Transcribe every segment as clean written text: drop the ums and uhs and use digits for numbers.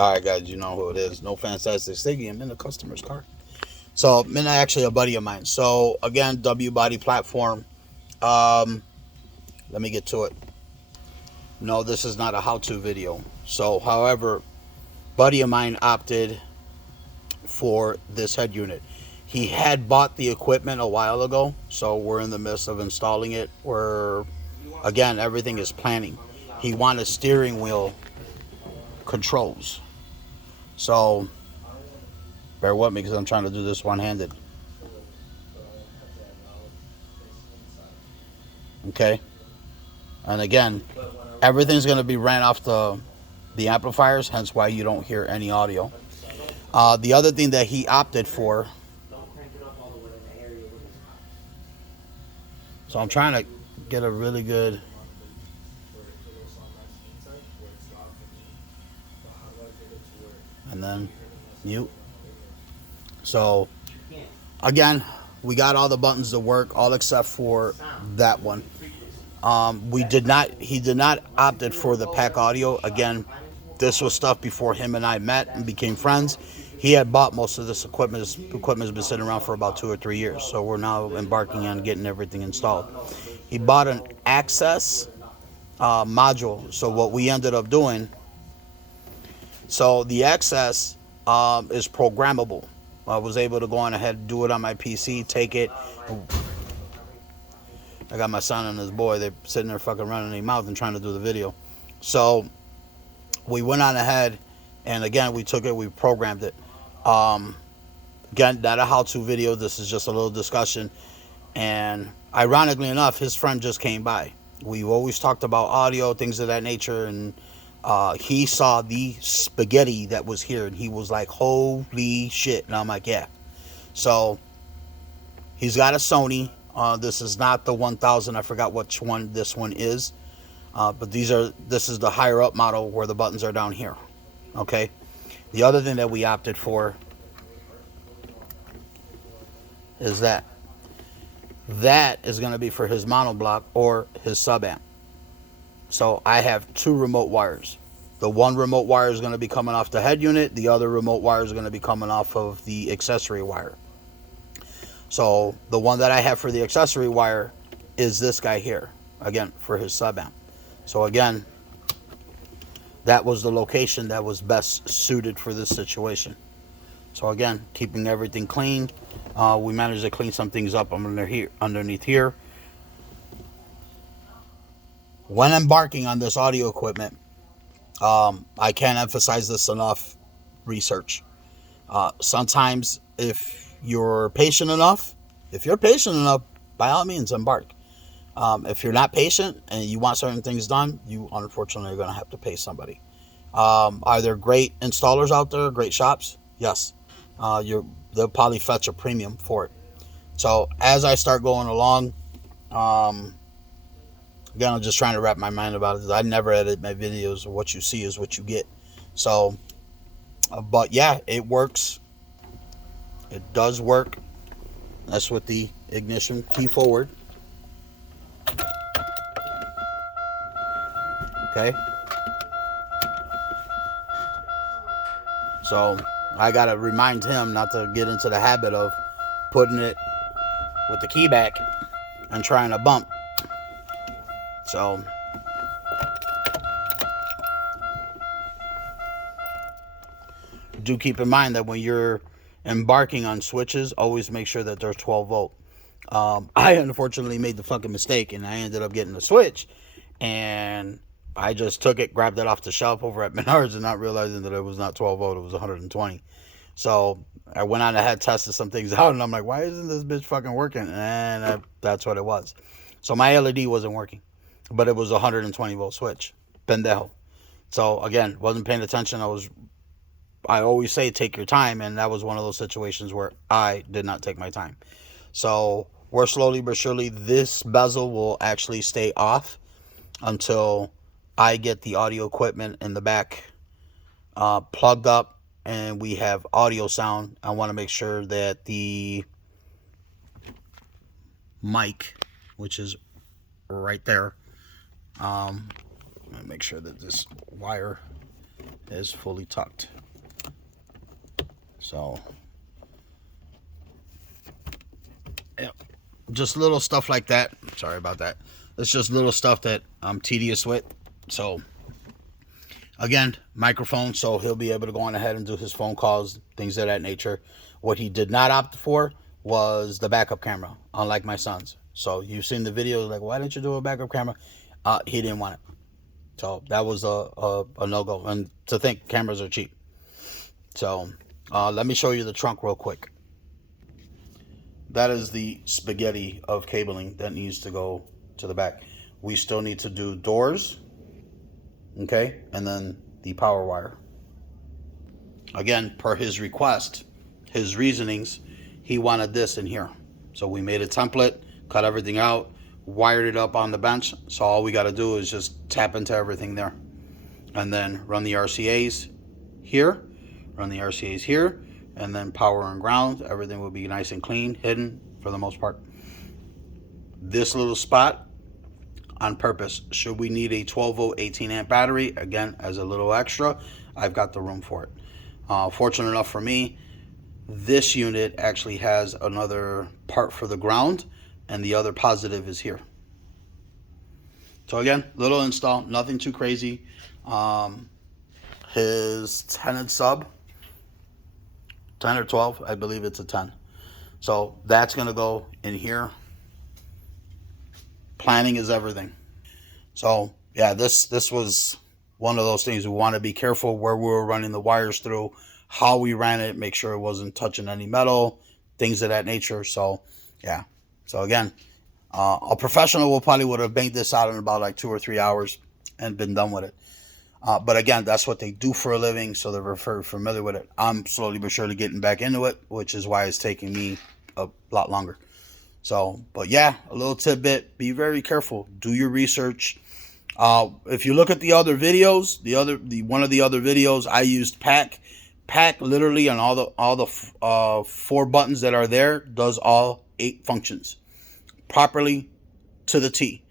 All right, guys, you know who it is. No Fantastic Siggy. I'm in the customer's car. So, I'm in actually a buddy of mine. So, again, W Body platform. Um, Let me get to it. No, this is not a how-to video. So, however, buddy of mine opted for this head unit. He had bought the equipment a while ago, so we're in the midst of installing it. Where, again, everything is planning. He wanted steering wheel controls. So, bear with me because I'm trying to do this one-handed. Okay? And again, everything's going to be ran off the amplifiers, hence why you don't hear any audio. The other thing that he opted for, so I'm trying to get a really good, and then mute. So again, we got all the buttons to work, all except for that one. He did not opted for the pack audio. Again, this was stuff before him and I met and became friends. He had bought most of this equipment. This equipment's been sitting around for about 2 or 3 years. So we're now embarking on getting everything installed. He bought an access module. So what we ended up doing, so the access is programmable. I was able to go on ahead and do it on my PC, take it. I got my son and his boy. They're sitting there fucking running their mouth and trying to do the video. So we went on ahead, and again, we took it, we programmed it. Again, not a how-to video. This is just a little discussion. And ironically enough, his friend just came by. We've always talked about audio, things of that nature, and he saw the spaghetti that was here, and he was like, holy shit. And I'm like, yeah. So he's got a Sony. This is not the 1000. I forgot which one this one is. But this is the higher up model where the buttons are down here. Okay. The other thing that we opted for is that is going to be for his monoblock or his sub amp. So I have 2 remote wires. The one remote wire is going to be coming off the head unit. The other remote wire is going to be coming off of the accessory wire. So the one that I have for the accessory wire is this guy here, again, for his sub amp. So again, that was the location that was best suited for this situation. So again, keeping everything clean. We managed to clean some things up underneath here. When embarking on this audio equipment, I can't emphasize this enough, research. Sometimes if you're patient enough, by all means, embark. If you're not patient and you want certain things done, you unfortunately are going to have to pay somebody. Are there great installers out there, great shops? Yes. They'll probably fetch a premium for it. So as I start going along, again, I'm just trying to wrap my mind about it. I never edit my videos. What you see is what you get. So, but yeah, it works. It does work. That's with the ignition key forward. Okay. So I gotta remind him not to get into the habit of putting it with the key back and trying to bump. So do keep in mind that when you're embarking on switches, always make sure that they're 12 volt. I unfortunately made the fucking mistake, and I ended up getting a switch, and I just took it, grabbed it off the shelf over at Menards, and not realizing that it was not 12 volt, it was 120. So I went on ahead, tested some things out, and I'm like, why isn't this bitch fucking working? And that's what it was. So my LED wasn't working, but it was a 120 volt switch. Pendejo. So again, wasn't paying attention. I always say take your time, and that was one of those situations where I did not take my time. So we're slowly but surely, this bezel will actually stay off until I get the audio equipment in the back plugged up and we have audio sound. I want to make sure that the mic, which is right there, make sure that this wire is fully tucked. So, yep. Just little stuff like that. Sorry about that. It's just little stuff that I'm tedious with. So, again, microphone, so he'll be able to go on ahead and do his phone calls, things of that nature. What he did not opt for was the backup camera, unlike my son's. So you've seen the video, like, why didn't you do a backup camera? He didn't want it. So that was a no-go. And to think cameras are cheap. So let me show you the trunk real quick. That is the spaghetti of cabling that needs to go to the back. We still need to do doors, okay, and then the power wire. Again, per his request, his reasonings, he wanted this in here. So we made a template, cut everything out, wired it up on the bench. So all we got to do is just tap into everything there. And then run the RCAs here, run the RCAs here, and then power and ground. Everything will be nice and clean, hidden for the most part. This little spot, on purpose, should we need a 12 volt 18 amp battery, again, as a little extra, I've got the room for it. Fortunate enough for me, this unit actually has another part for the ground, and the other positive is here. So again, little install, nothing too crazy. His 10 sub, 10 or 12, I believe it's a 10. So that's gonna go in here. Planning is everything. So yeah, this was one of those things. We want to be careful where we were running the wires through, how we ran it, make sure it wasn't touching any metal, things of that nature. So yeah. So again, a professional would have banked this out in about like 2 or 3 hours and been done with it. But again, that's what they do for a living, so they're very familiar with it. I'm slowly but surely getting back into it, which is why it's taking me a lot longer. So, but yeah, a little tidbit, be very careful, do your research. If you look at the other videos, one of the other videos, I used Pack literally on all the 4 buttons that are there, does all 8 functions properly to the T.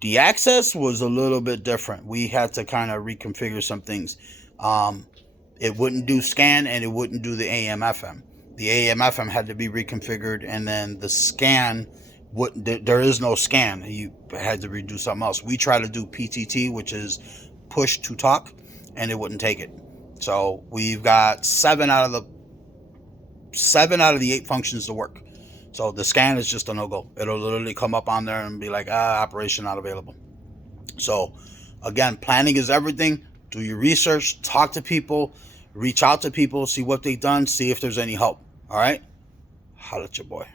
The access was a little bit different. We had to kind of reconfigure some things. It wouldn't do scan, and it wouldn't do the AM FM. The AM FM had to be reconfigured, and then the scan wouldn't. There is no scan. You had to redo something else. We tried to do PTT, which is push to talk, and it wouldn't take it. So we've got 7 out of the 8 functions to work. So the scan is just a no-go. It'll literally come up on there and be like, operation not available. So again, planning is everything. Do your research, talk to people, reach out to people, see what they've done, see if there's any help. All right? Holla at your boy.